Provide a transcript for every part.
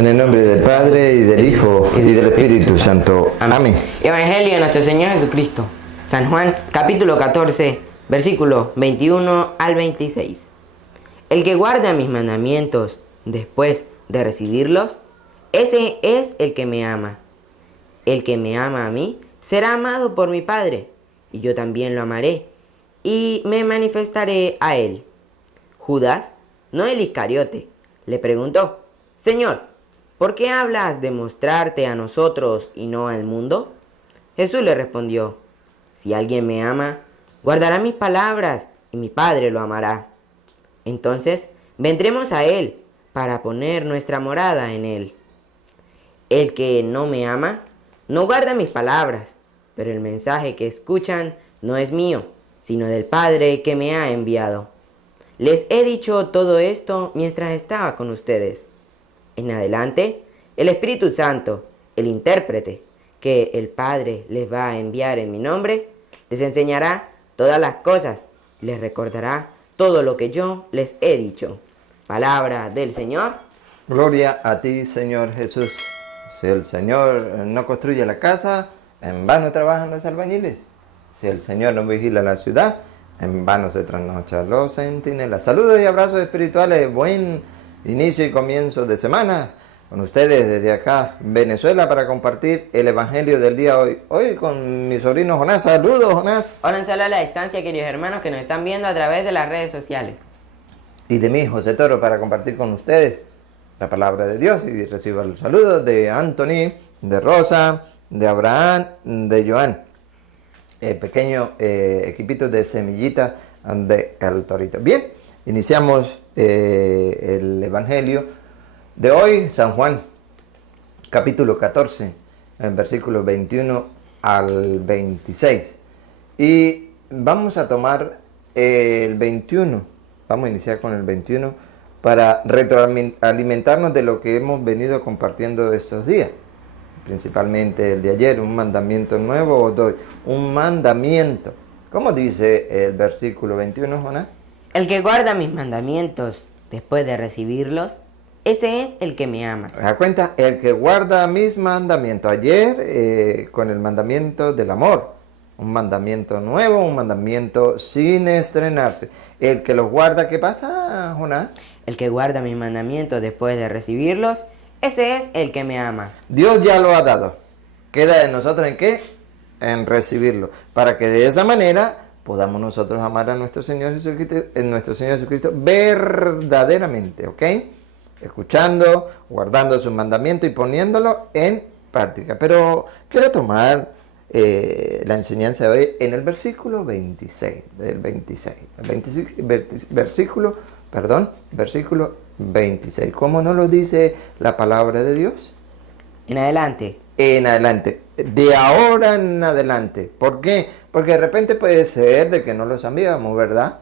En el nombre del Padre, y del Hijo, y del Espíritu Santo. Amén. Evangelio de nuestro Señor Jesucristo. San Juan, capítulo 14, versículos 21 al 26. El que guarda mis mandamientos después de recibirlos, ese es el que me ama. El que me ama a mí será amado por mi Padre, y yo también lo amaré, y me manifestaré a él. Judas, no el Iscariote, le preguntó: Señor, ¿por qué hablas de mostrarte a nosotros y no al mundo? Jesús le respondió: Si alguien me ama, guardará mis palabras, y mi Padre lo amará. Entonces vendremos a él para poner nuestra morada en él. El que no me ama, no guarda mis palabras, pero el mensaje que escuchan no es mío, sino del Padre que me ha enviado. Les he dicho todo esto mientras estaba con ustedes. En adelante, el Espíritu Santo, el intérprete, que el Padre les va a enviar en mi nombre, les enseñará todas las cosas y les recordará todo lo que yo les he dicho. Palabra del Señor. Gloria a ti, Señor Jesús. Si el Señor no construye la casa, en vano trabajan los albañiles. Si el Señor no vigila la ciudad, en vano se trasnochan los centinelas. Saludos y abrazos espirituales. Buen inicio y comienzo de semana con ustedes desde acá, Venezuela, para compartir el Evangelio del día hoy. Hoy con mi sobrino Jonás. Saludos, Jonás. Hola, un saludo a la distancia, queridos hermanos que nos están viendo a través de las redes sociales. Y de mí, José Toro, para compartir con ustedes la palabra de Dios. Y recibo el saludo de Anthony, de Rosa, de Abraham, de Joan. Pequeño equipito de semillita de El Torito. Bien, iniciamos el Evangelio de hoy, San Juan, capítulo 14, en versículos 21 al 26. Y vamos a tomar el 21, vamos a iniciar con el 21 para retroalimentarnos de lo que hemos venido compartiendo estos días. Principalmente el de ayer, un mandamiento nuevo os doy, un mandamiento. ¿Cómo dice el versículo 21, Jonás? El que guarda mis mandamientos después de recibirlos, ese es el que me ama. ¿Se da cuenta? El que guarda mis mandamientos. Ayer con el mandamiento del amor, un mandamiento nuevo, un mandamiento sin estrenarse. El que los guarda, ¿qué pasa, Jonás? El que guarda mis mandamientos después de recibirlos, ese es el que me ama. Dios ya lo ha dado. ¿Queda de nosotros en qué? En recibirlo. Para que de esa manera podamos nosotros amar a nuestro Señor Jesucristo, verdaderamente, ¿ok? Escuchando, guardando sus mandamientos y poniéndolo en práctica. Pero quiero tomar la enseñanza de hoy en el versículo 26, versículo 26. ¿Cómo no lo dice la palabra de Dios? En adelante. En adelante. De ahora en adelante. ¿Por qué? Porque de repente puede ser de que no lo sabíamos, ¿verdad?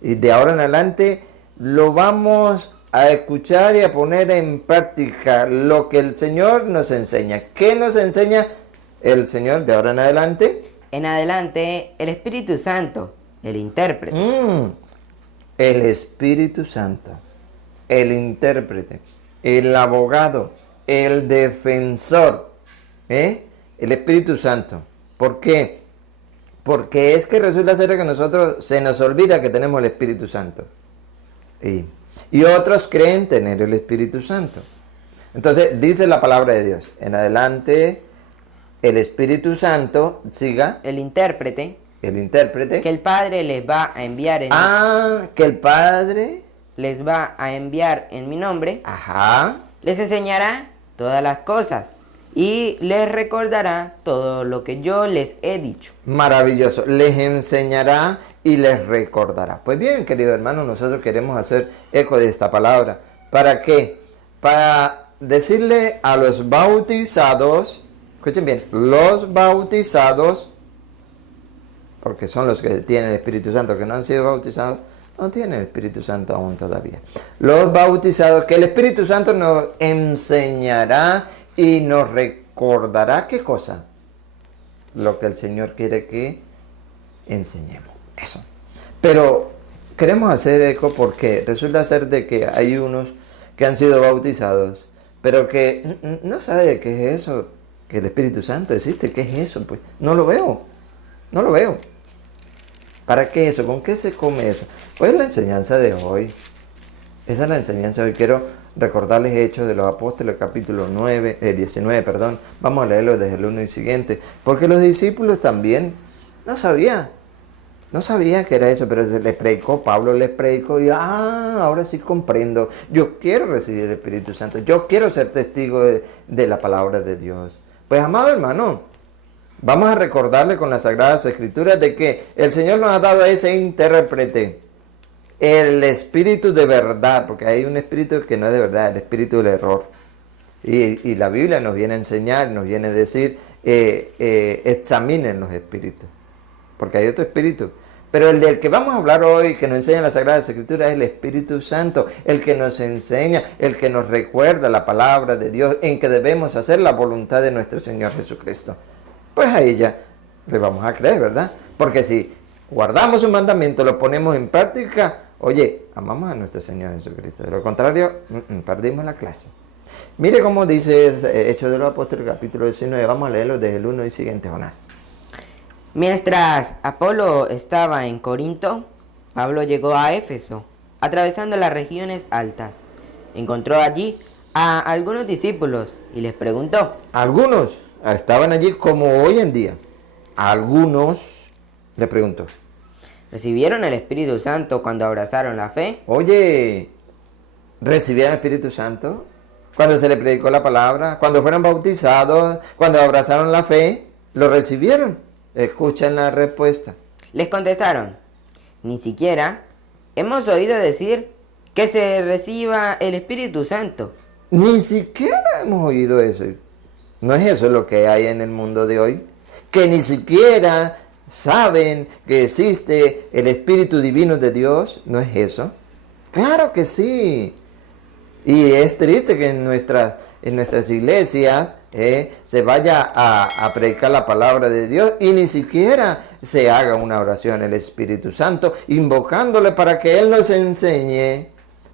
Y de ahora en adelante lo vamos a escuchar y a poner en práctica lo que el Señor nos enseña. ¿Qué nos enseña el Señor de ahora en adelante? En adelante, el Espíritu Santo, el intérprete. El Espíritu Santo, el intérprete, el abogado, el defensor, el Espíritu Santo. ¿Por qué? Porque es que resulta ser que a nosotros se nos olvida que tenemos el Espíritu Santo. Y otros creen tener el Espíritu Santo. Entonces dice la palabra de Dios. En adelante, el Espíritu Santo, siga. El intérprete. El intérprete. Que el Padre les va a enviar que el Padre les va a enviar en mi nombre. Ajá. Les enseñará todas las cosas y les recordará todo lo que yo les he dicho. Maravilloso. Les enseñará y les recordará. Pues bien, querido hermano, nosotros queremos hacer eco de esta palabra. ¿Para qué? Para decirle a los bautizados, escuchen bien, los bautizados, porque son los que tienen el Espíritu Santo, que no han sido bautizados, no tienen el Espíritu Santo aún todavía. Los bautizados, que el Espíritu Santo nos enseñará y nos recordará, ¿qué cosa? Lo que el Señor quiere que enseñemos. Eso. Pero queremos hacer eco porque resulta ser de que hay unos que han sido bautizados, pero que no sabe qué es eso, que el Espíritu Santo existe, qué es eso, pues no lo veo, no lo veo. ¿Para qué eso? ¿Con qué se come eso? Pues la enseñanza de hoy. Esa es la enseñanza de hoy. Quiero recordarles Hechos de los Apóstoles, capítulo 19, perdón. Vamos a leerlo desde el 1 y siguiente. Porque los discípulos también no sabían que era eso, pero les predicó, Pablo les predicó y ahora sí comprendo. Yo quiero recibir el Espíritu Santo. Yo quiero ser testigo de la palabra de Dios. Pues, amado hermano, vamos a recordarle con las Sagradas Escrituras de que el Señor nos ha dado a ese intérprete, el espíritu de verdad, porque hay un espíritu que no es de verdad, el espíritu del error. Y la Biblia nos viene a enseñar, nos viene a decir, examinen los espíritus, porque hay otro espíritu. Pero el del que vamos a hablar hoy, que nos enseña las Sagradas Escrituras, es el Espíritu Santo, el que nos enseña, el que nos recuerda la palabra de Dios, en que debemos hacer la voluntad de nuestro Señor Jesucristo. Pues a ella le vamos a creer, ¿verdad? Porque si guardamos un mandamiento, lo ponemos en práctica, oye, amamos a nuestro Señor Jesucristo. De lo contrario, perdimos la clase. Mire cómo dice Hechos de los Apóstoles, capítulo 19. Vamos a leerlo desde el 1 y siguiente, Jonás. Mientras Apolo estaba en Corinto, Pablo llegó a Éfeso, atravesando las regiones altas. Encontró allí a algunos discípulos y les preguntó. Algunos estaban allí como hoy en día. A algunos le preguntó. ¿Recibieron el Espíritu Santo cuando abrazaron la fe? Oye, ¿recibieron el Espíritu Santo cuando se le predicó la palabra? Cuando fueron bautizados, cuando abrazaron la fe, ¿lo recibieron? Escuchen la respuesta. Les contestaron, ni siquiera hemos oído decir que se reciba el Espíritu Santo. Ni siquiera hemos oído eso. ¿No es eso lo que hay en el mundo de hoy? Que ni siquiera saben que existe el Espíritu Divino de Dios. ¿No es eso? Claro que sí. Y es triste que en nuestras iglesias se vaya a predicar la palabra de Dios y ni siquiera se haga una oración al Espíritu Santo, invocándole para que Él nos enseñe,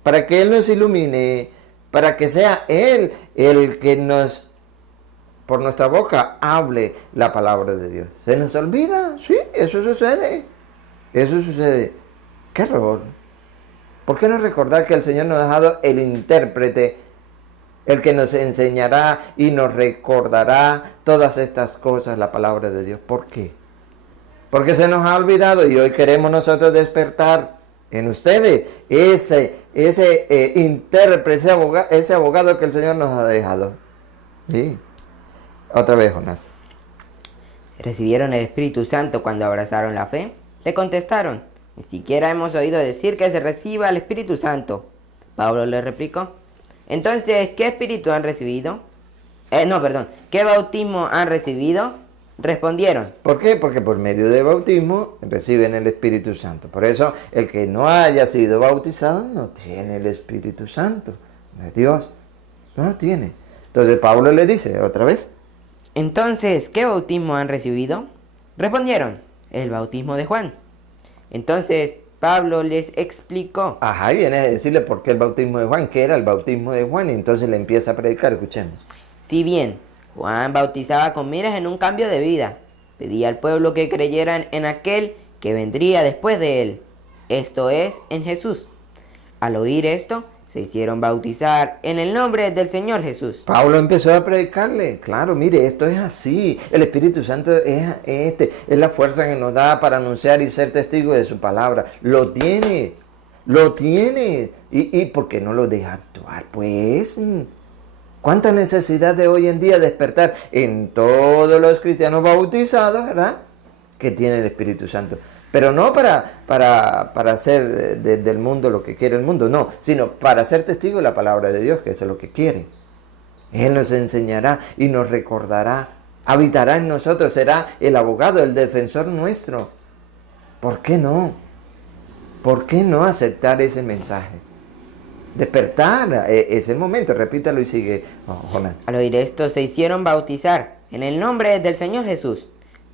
para que Él nos ilumine, para que sea Él el que nos, por nuestra boca, hable la palabra de Dios. ¿Se nos olvida? Sí, eso sucede. Eso sucede. ¡Qué error! ¿Por qué no recordar que el Señor nos ha dado el intérprete, el que nos enseñará y nos recordará todas estas cosas, la palabra de Dios? ¿Por qué? Porque se nos ha olvidado y hoy queremos nosotros despertar en ustedes ese intérprete, ese abogado que el Señor nos ha dejado. Sí. Otra vez, Jonás. ¿Recibieron el Espíritu Santo cuando abrazaron la fe? Le contestaron, ni siquiera hemos oído decir que se reciba el Espíritu Santo. Pablo le replicó, entonces, ¿qué espíritu han recibido? ¿Qué bautismo han recibido? Respondieron. ¿Por qué? Porque por medio del bautismo reciben el Espíritu Santo. Por eso, el que no haya sido bautizado no tiene el Espíritu Santo de Dios. No lo tiene. Entonces Pablo le dice otra vez. Entonces, ¿qué bautismo han recibido? Respondieron, el bautismo de Juan. Entonces Pablo les explicó. Ajá, y viene a decirle por qué el bautismo de Juan, qué era el bautismo de Juan, y entonces le empieza a predicar, escuchemos. Si bien Juan bautizaba con miras en un cambio de vida, pedía al pueblo que creyeran en aquel que vendría después de él, esto es, en Jesús. Al oír esto, se hicieron bautizar en el nombre del Señor Jesús. Pablo empezó a predicarle, claro, mire, esto es así, el Espíritu Santo es la fuerza que nos da para anunciar y ser testigo de su palabra. Lo tiene, ¿y por qué no lo deja actuar? Pues, ¿cuánta necesidad de hoy en día despertar en todos los cristianos bautizados, verdad? Que tiene el Espíritu Santo. Pero no para hacer del mundo lo que quiere el mundo, no, sino para ser testigo de la palabra de Dios, que eso es lo que quiere. Él nos enseñará y nos recordará, habitará en nosotros, será el abogado, el defensor nuestro. ¿Por qué no? ¿Por qué no aceptar ese mensaje? Despertar, es el momento, repítalo y sigue, Jonás. Al oír esto se hicieron bautizar en el nombre del Señor Jesús,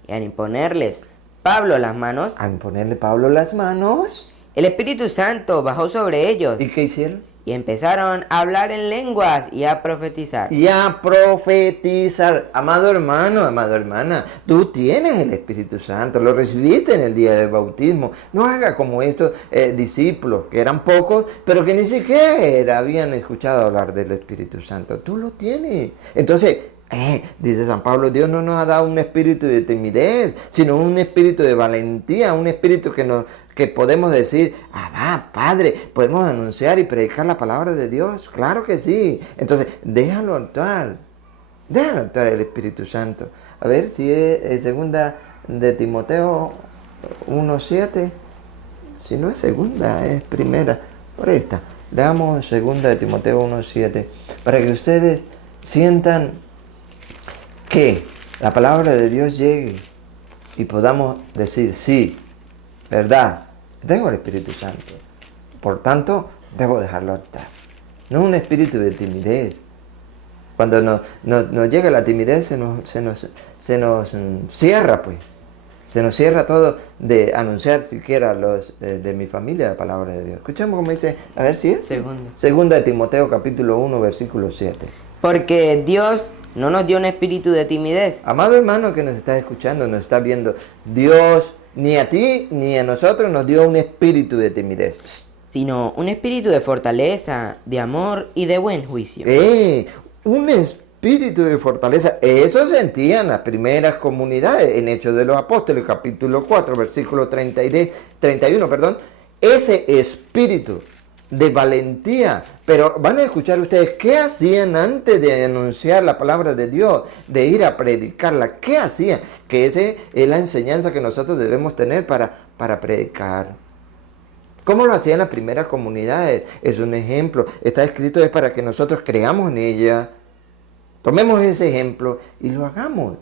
y al imponerles Pablo las manos, Al imponerle Pablo las manos, el Espíritu Santo bajó sobre ellos ¿y qué hicieron? y empezaron a hablar en lenguas y a profetizar. Y a profetizar. Amado hermano, amada hermana, tú tienes el Espíritu Santo, lo recibiste en el día del bautismo. No haga como estos discípulos, que eran pocos, pero que ni siquiera habían escuchado hablar del Espíritu Santo. Tú lo tienes. Entonces, dice San Pablo, Dios no nos ha dado un espíritu de timidez, sino un espíritu de valentía, un espíritu que podemos decir, Padre, podemos anunciar y predicar la palabra de Dios. Claro que sí. Entonces, déjalo actuar el Espíritu Santo. A ver si es segunda de Timoteo 1:7. Si no es segunda, es primera. Por esta. Leamos segunda de Timoteo 1:7 para que ustedes sientan que la palabra de Dios llegue y podamos decir, sí, verdad, tengo el Espíritu Santo, por tanto debo dejarlo actuar. No es un espíritu de timidez. Cuando nos llega la timidez se nos cierra, pues. Se nos cierra todo de anunciar siquiera a los de mi familia la palabra de Dios. Escuchemos cómo dice, a ver si es. Segunda de Timoteo capítulo 1 versículo 7. Porque Dios no nos dio un espíritu de timidez. Amado hermano que nos está escuchando, nos está viendo, Dios ni a ti ni a nosotros nos dio un espíritu de timidez, sino un espíritu de fortaleza, de amor y de buen juicio. Un espíritu de fortaleza. Eso sentían las primeras comunidades en Hechos de los Apóstoles, capítulo 4, versículo 31, perdón. Ese espíritu de valentía. Pero van a escuchar ustedes qué hacían antes de anunciar la palabra de Dios, de ir a predicarla. ¿Qué hacían? Que esa es la enseñanza que nosotros debemos tener para predicar. ¿Cómo lo hacían las primeras comunidades? Es un ejemplo. Está escrito es para que nosotros creamos en ella. Tomemos ese ejemplo y lo hagamos.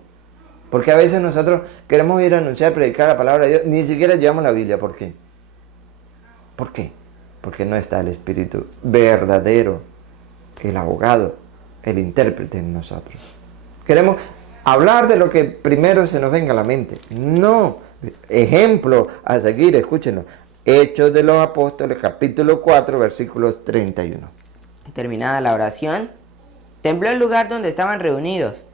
Porque a veces nosotros queremos ir a anunciar, predicar la palabra de Dios, ni siquiera llevamos la Biblia. ¿Por qué? ¿Por qué? Porque no está el Espíritu verdadero, el abogado, el intérprete en nosotros. Queremos hablar de lo que primero se nos venga a la mente. No. Ejemplo a seguir, escúchenlo. Hechos de los Apóstoles, capítulo 4, versículos 31. Terminada la oración, tembló el lugar donde estaban reunidos.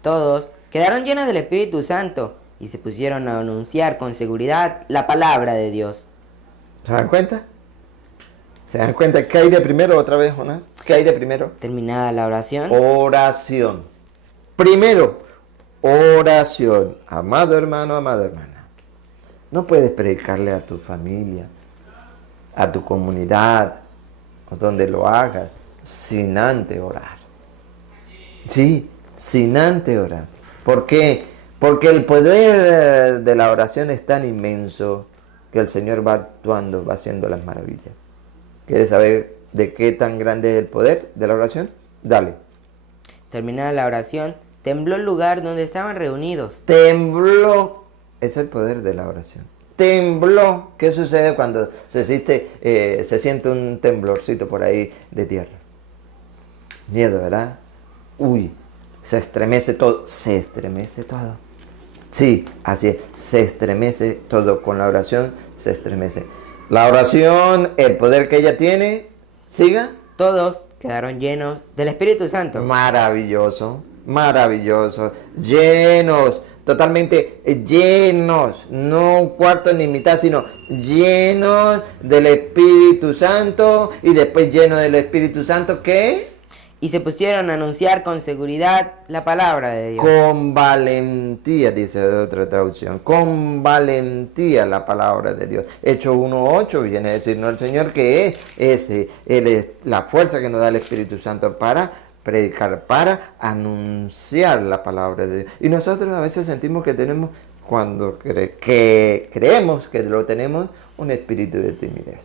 Todos quedaron llenos del Espíritu Santo y se pusieron a anunciar con seguridad la palabra de Dios. ¿Se dan cuenta? ¿Se dan cuenta? ¿Qué hay de primero otra vez, Jonás? ¿Qué hay de primero? Terminada la oración. Oración. Primero, oración. Amado hermano, amada hermana. No puedes predicarle a tu familia, a tu comunidad, o donde lo hagas, sin antes orar. Sí, sin antes orar. ¿Por qué? Porque el poder de la oración es tan inmenso que el Señor va actuando, va haciendo las maravillas. ¿Quieres saber de qué tan grande es el poder de la oración? Dale. Terminada la oración, tembló el lugar donde estaban reunidos. Tembló. Es el poder de la oración. Tembló. ¿Qué sucede cuando se siente un temblorcito por ahí de tierra? Miedo, ¿verdad? Uy, se estremece todo. Se estremece todo. Sí, así es. Se estremece todo. Con la oración se estremece. La oración, el poder que ella tiene, siga. Todos quedaron llenos del Espíritu Santo. Maravilloso, maravilloso. Llenos, totalmente llenos. No un cuarto ni mitad, sino llenos del Espíritu Santo. Y después llenos del Espíritu Santo, ¿qué? Y se pusieron a anunciar con seguridad la palabra de Dios. Con valentía, dice otra traducción. Con valentía la palabra de Dios. Hechos 1:8 viene a decirnos el Señor que Él es la fuerza que nos da el Espíritu Santo para predicar, para anunciar la palabra de Dios. Y nosotros a veces sentimos que tenemos, cuando creemos que lo tenemos, un espíritu de timidez.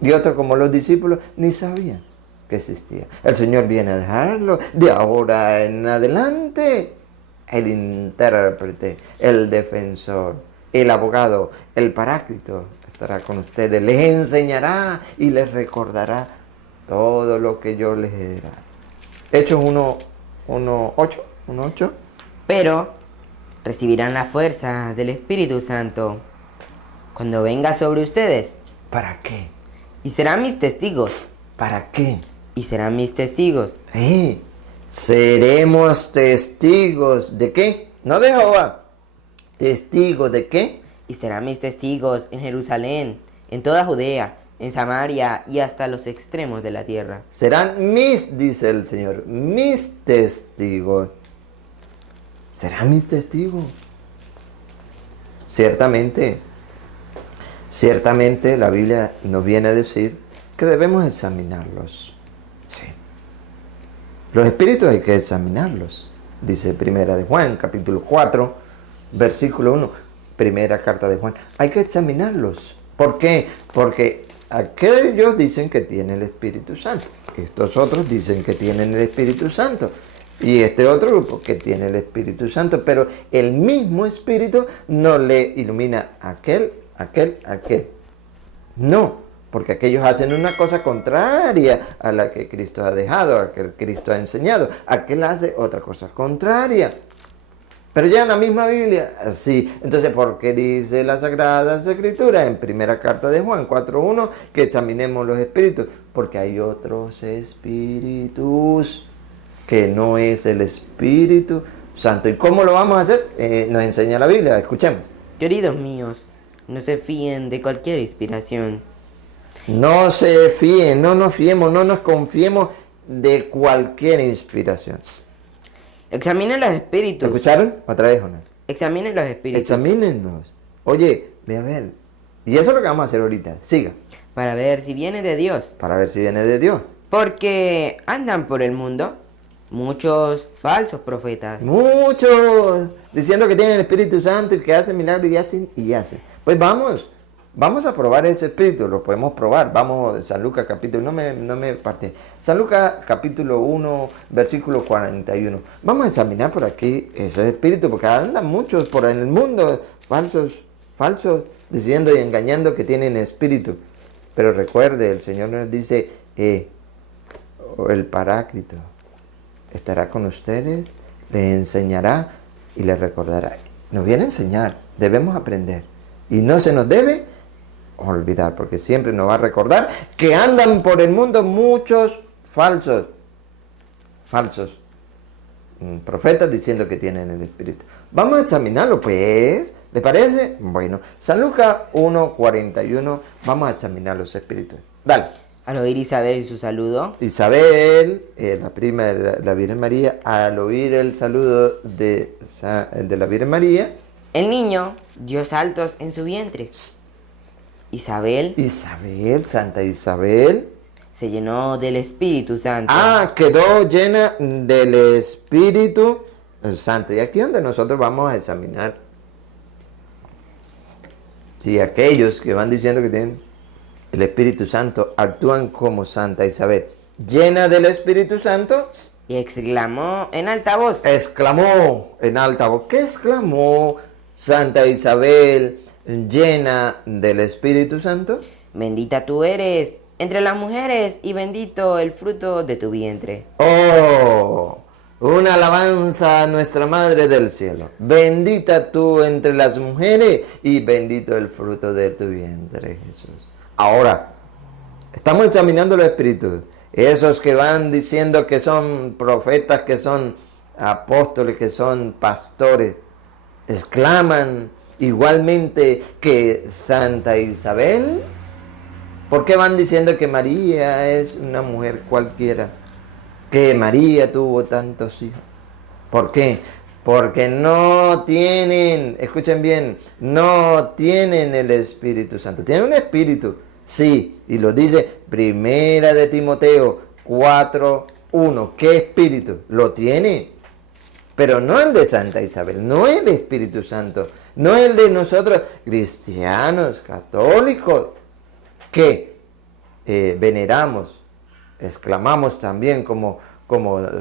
Y otros, como los discípulos, ni sabían que existía. El Señor viene a dejarlo de ahora en adelante. El intérprete, el defensor, el abogado, el paráclito estará con ustedes. Les enseñará y les recordará todo lo que yo les he dado. Hechos 1:8. Pero recibirán la fuerza del Espíritu Santo cuando venga sobre ustedes. ¿Para qué? Y serán mis testigos ¿Para qué? Y serán mis testigos. Seremos testigos de qué? No de Jehová. ¿Testigos de qué? Y serán mis testigos en Jerusalén, en toda Judea, en Samaria y hasta los extremos de la tierra. Serán mis, dice el Señor, mis testigos. Serán mis testigos. Ciertamente la Biblia nos viene a decir que debemos examinarlos. Sí. Los espíritus hay que examinarlos. Dice Primera de Juan, capítulo 4, versículo 1. Primera carta de Juan. Hay que examinarlos. ¿Por qué? Porque aquellos dicen que tienen el Espíritu Santo. Estos otros dicen que tienen el Espíritu Santo. Y este otro grupo que tiene el Espíritu Santo. Pero el mismo Espíritu no le ilumina a aquel. No, porque aquellos hacen una cosa contraria a la que Cristo ha dejado, a que Cristo ha enseñado. Aquel hace otra cosa contraria. Pero ya en la misma Biblia, así. Entonces, ¿por qué dice las Sagradas Escrituras en primera carta de Juan 4.1 que examinemos los espíritus? Porque hay otros espíritus que no es el Espíritu Santo. ¿Y cómo lo vamos a hacer? Nos enseña la Biblia, escuchemos. Queridos míos, no se fíen de cualquier inspiración. No se fíen, no nos fiemos, no nos confiemos de cualquier inspiración. Examinen los espíritus. ¿Escucharon? Otra vez, Jonás. Examinen los espíritus. Examínenlos. Oye, ve a ver. Y eso es lo que vamos a hacer ahorita. Siga. Para ver si viene de Dios. Para ver si viene de Dios. Porque andan por el mundo muchos falsos profetas. Muchos diciendo que tienen el Espíritu Santo y que hacen milagros y hacen. Pues vamos a probar ese espíritu, lo podemos probar. Vamos, San Lucas capítulo, no me parte. San Lucas capítulo 1, versículo 41. Vamos a examinar por aquí esos espíritus, porque andan muchos por en el mundo, falsos, diciendo y engañando que tienen espíritu. Pero recuerde, el Señor nos dice, el Paráclito estará con ustedes, les enseñará y les recordará. Nos viene a enseñar, debemos aprender. Y no se nos debe olvidar, porque siempre nos va a recordar que andan por el mundo muchos falsos profetas diciendo que tienen el Espíritu. Vamos a examinarlo, pues. ¿Le parece? Bueno, San Lucas 1:41, vamos a examinar los espíritus. Dale. Al oír Isabel su saludo. Isabel, la prima de la Virgen María, al oír el saludo de la Virgen María, el niño dio saltos en su vientre. Isabel, Santa Isabel, se llenó del Espíritu Santo. Quedó llena del Espíritu Santo. Y aquí es donde nosotros vamos a examinar si aquellos que van diciendo que tienen el Espíritu Santo actúan como Santa Isabel, llena del Espíritu Santo. Y exclamó en alta voz. Exclamó en alta voz. ¿Qué exclamó Santa Isabel, llena del Espíritu Santo? Bendita tú eres entre las mujeres y bendito el fruto de tu vientre. ¡Oh! Una alabanza a nuestra Madre del Cielo. Bendita tú entre las mujeres y bendito el fruto de tu vientre, Jesús. Ahora, estamos examinando los espíritus. Esos que van diciendo que son profetas, que son apóstoles, que son pastores, exclaman igualmente que Santa Isabel. ¿Por qué van diciendo que María es una mujer cualquiera? Que María tuvo tantos hijos. ¿Por qué? Porque no tienen, escuchen bien, no tienen el Espíritu Santo. Tienen un espíritu, sí, y lo dice Primera de Timoteo 4:1. ¿Qué espíritu? Lo tiene, pero no el de Santa Isabel, no el Espíritu Santo, no el de nosotros cristianos, católicos, que veneramos, exclamamos también como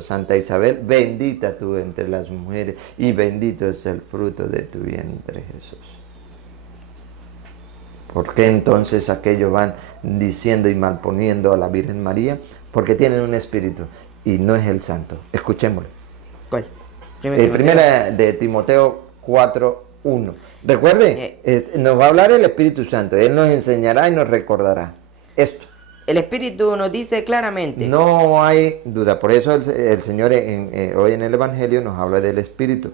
Santa Isabel, bendita tú entre las mujeres y bendito es el fruto de tu vientre, Jesús. ¿Por qué entonces aquellos van diciendo y malponiendo a la Virgen María? Porque tienen un espíritu y no es el santo. Escuchémoslo. ¿Cuál? Primera de Timoteo 4:1. Recuerde, nos va a hablar el Espíritu Santo. Él nos enseñará y nos recordará esto. El Espíritu nos dice claramente. No hay duda. Por eso el Señor hoy en el Evangelio nos habla del Espíritu.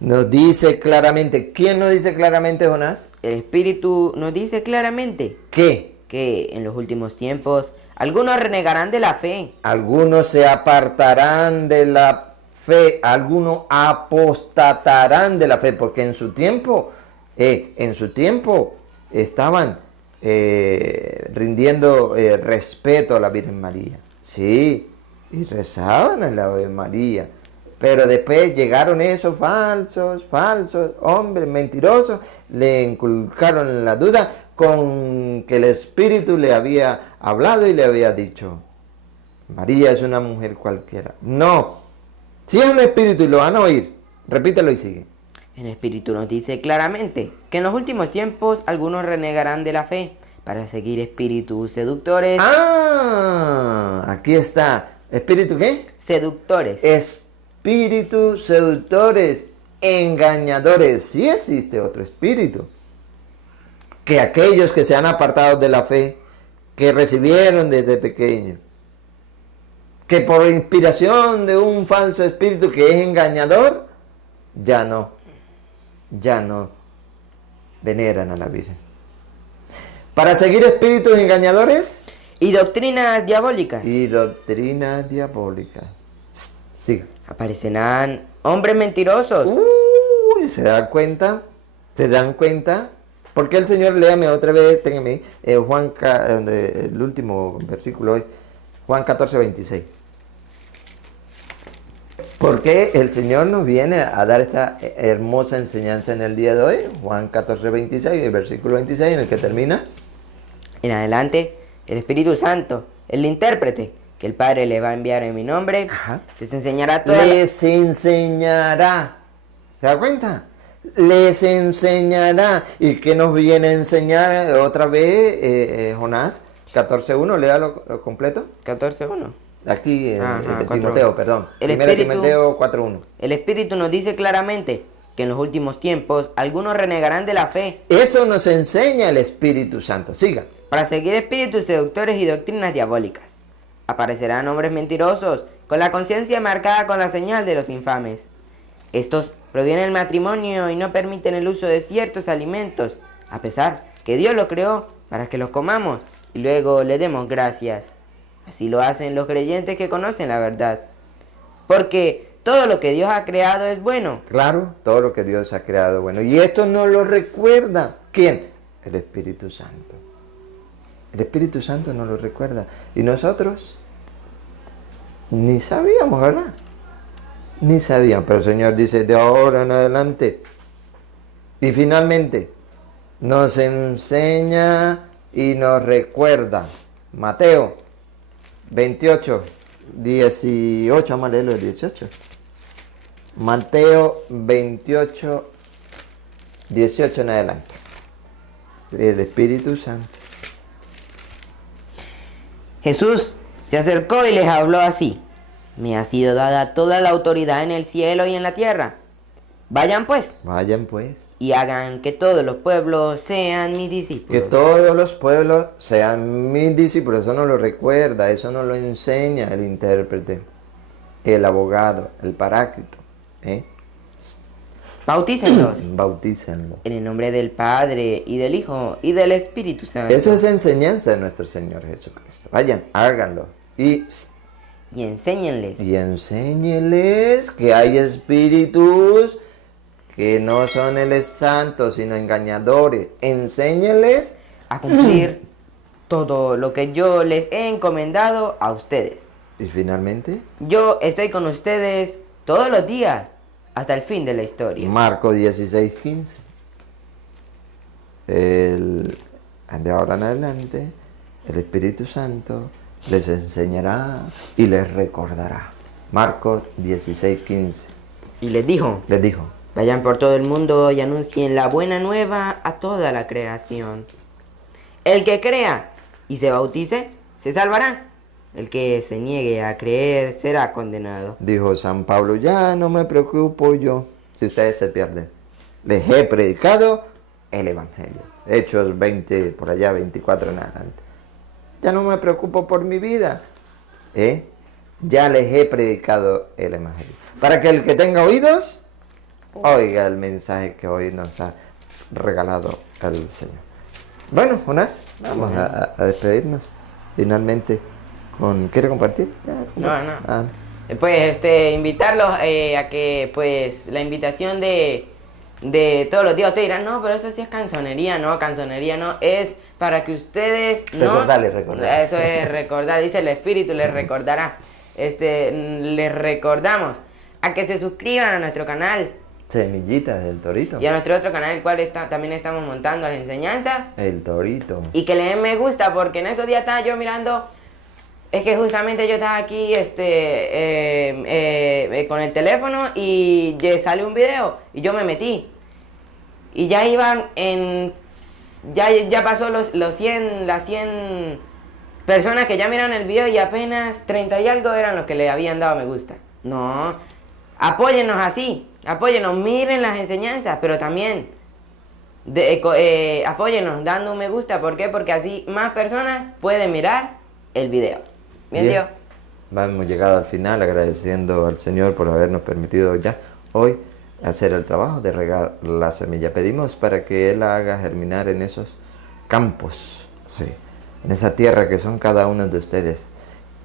Nos dice claramente. ¿Quién nos dice claramente, Jonás? El Espíritu nos dice claramente ¿Qué? que en los últimos tiempos algunos renegarán de la fe. Algunos se apartarán de la fe, algunos apostatarán de la fe, porque en su tiempo estaban rindiendo respeto a la Virgen María. Sí, y rezaban a la Virgen María. Pero después llegaron esos falsos hombres mentirosos, le inculcaron la duda con que el Espíritu le había hablado y le había dicho, María es una mujer cualquiera. No, si es un espíritu y lo van a oír, repítelo y sigue. El Espíritu nos dice claramente que en los últimos tiempos algunos renegarán de la fe para seguir espíritus seductores. Aquí está. ¿Espíritu qué? Seductores. Espíritus seductores, engañadores. Sí existe otro espíritu. Que aquellos que se han apartado de la fe, que recibieron desde pequeños, que por inspiración de un falso espíritu que es engañador, ya no veneran a la Virgen. Para seguir espíritus engañadores y doctrinas diabólicas. Siga. Aparecerán hombres mentirosos. Uy, ¿se dan cuenta? ¿Se dan cuenta? Porque el Señor, léame otra vez, téngame, el último versículo hoy, Juan 14, 26. Porque el Señor nos viene a dar esta hermosa enseñanza en el día de hoy. Juan 14, 26, el versículo 26, en el que termina. En adelante, el Espíritu Santo, el intérprete, que el Padre le va a enviar en mi nombre, les enseñará todo. Les enseñará. ¿Se da cuenta? Les enseñará. ¿Y qué nos viene a enseñar otra vez, Jonás? 14.1, léalo completo. 14.1. Aquí en Timoteo, perdón. Timoteo 4.1. El Espíritu nos dice claramente que en los últimos tiempos algunos renegarán de la fe. Eso nos enseña el Espíritu Santo. Siga. Para seguir espíritus seductores y doctrinas diabólicas. Aparecerán hombres mentirosos con la conciencia marcada con la señal de los infames. Estos provienen del matrimonio y no permiten el uso de ciertos alimentos, a pesar que Dios los creó para que los comamos y luego le demos gracias. Así lo hacen los creyentes que conocen la verdad. Porque todo lo que Dios ha creado es bueno. Claro, todo lo que Dios ha creado es bueno. Y esto no lo recuerda. ¿Quién? El Espíritu Santo. El Espíritu Santo nos lo recuerda. Y nosotros ni sabíamos, ¿verdad? Ni sabíamos. Pero el Señor dice, de ahora en adelante. Y finalmente, nos enseña y nos recuerda. Mateo 28, 18, vamos a leerlo el 18. Mateo 28, 18 en adelante. El Espíritu Santo. Jesús se acercó y les habló así. Me ha sido dada toda la autoridad en el cielo y en la tierra. Vayan pues. Vayan pues. Y hagan que todos los pueblos sean mis discípulos. Que todos los pueblos sean mis discípulos. Eso no lo recuerda, eso no lo enseña el intérprete, el abogado, el paráclito. Bautícenlos. Bautícenlos. En el nombre del Padre, y del Hijo, y del Espíritu Santo. Eso es enseñanza de nuestro Señor Jesucristo. Vayan, háganlo. Y enséñenles. Y enséñenles que hay espíritus que no son el santo, sino engañadores. Enséñenles a cumplir todo lo que yo les he encomendado a ustedes. Y finalmente, yo estoy con ustedes todos los días hasta el fin de la historia. Marcos 16:15. De ahora en adelante, el Espíritu Santo les enseñará y les recordará. Marcos 16:15. Y les dijo. Vayan por todo el mundo y anuncien la buena nueva a toda la creación. El que crea y se bautice, se salvará. El que se niegue a creer será condenado. Dijo San Pablo, ya no me preocupo yo si ustedes se pierden. Les he predicado el Evangelio. Hechos 20, por allá 24 en adelante. ya no me preocupo por mi vida. Ya les he predicado el Evangelio. Para que el que tenga oídos, oiga el mensaje que hoy nos ha regalado el Señor. Bueno, Jonás, vamos a despedirnos finalmente con... ¿Quiere compartir? No. Pues invitarlos a que pues la invitación de todos los días, ustedes dirán, no, pero eso sí es canzonería, no, es para que ustedes recordar. Eso es recordar, dice el Espíritu, les recordará. Les recordamos a que se suscriban a nuestro canal. Semillitas del Torito. Y a nuestro otro canal, el cual también estamos montando las enseñanzas. El Torito. Y que le den me gusta, porque en estos días estaba yo mirando, es que justamente yo estaba aquí con el teléfono y sale un video y yo me metí. Y ya iban ya pasó las 100 personas que ya miraron el video y apenas 30 y algo eran los que le habían dado me gusta. No, apóyennos así, apóyennos, miren las enseñanzas, pero también apóyennos dando un me gusta. ¿Por qué? Porque así más personas pueden mirar el video. Bien, Dios. Hemos llegado al final agradeciendo al Señor por habernos permitido ya hoy hacer el trabajo de regar la semilla. Pedimos para que Él la haga germinar en esos campos, sí, en esa tierra que son cada uno de ustedes,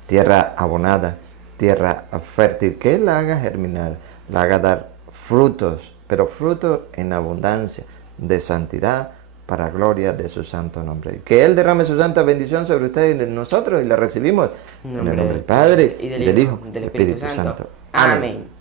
tierra abonada, tierra fértil, que Él la haga germinar, la haga dar frutos, pero frutos en abundancia, de santidad, para gloria de su santo nombre. Que Él derrame su santa bendición sobre ustedes y de nosotros, y la recibimos en el nombre del Padre, y del Hijo, y del Espíritu Santo. Amén.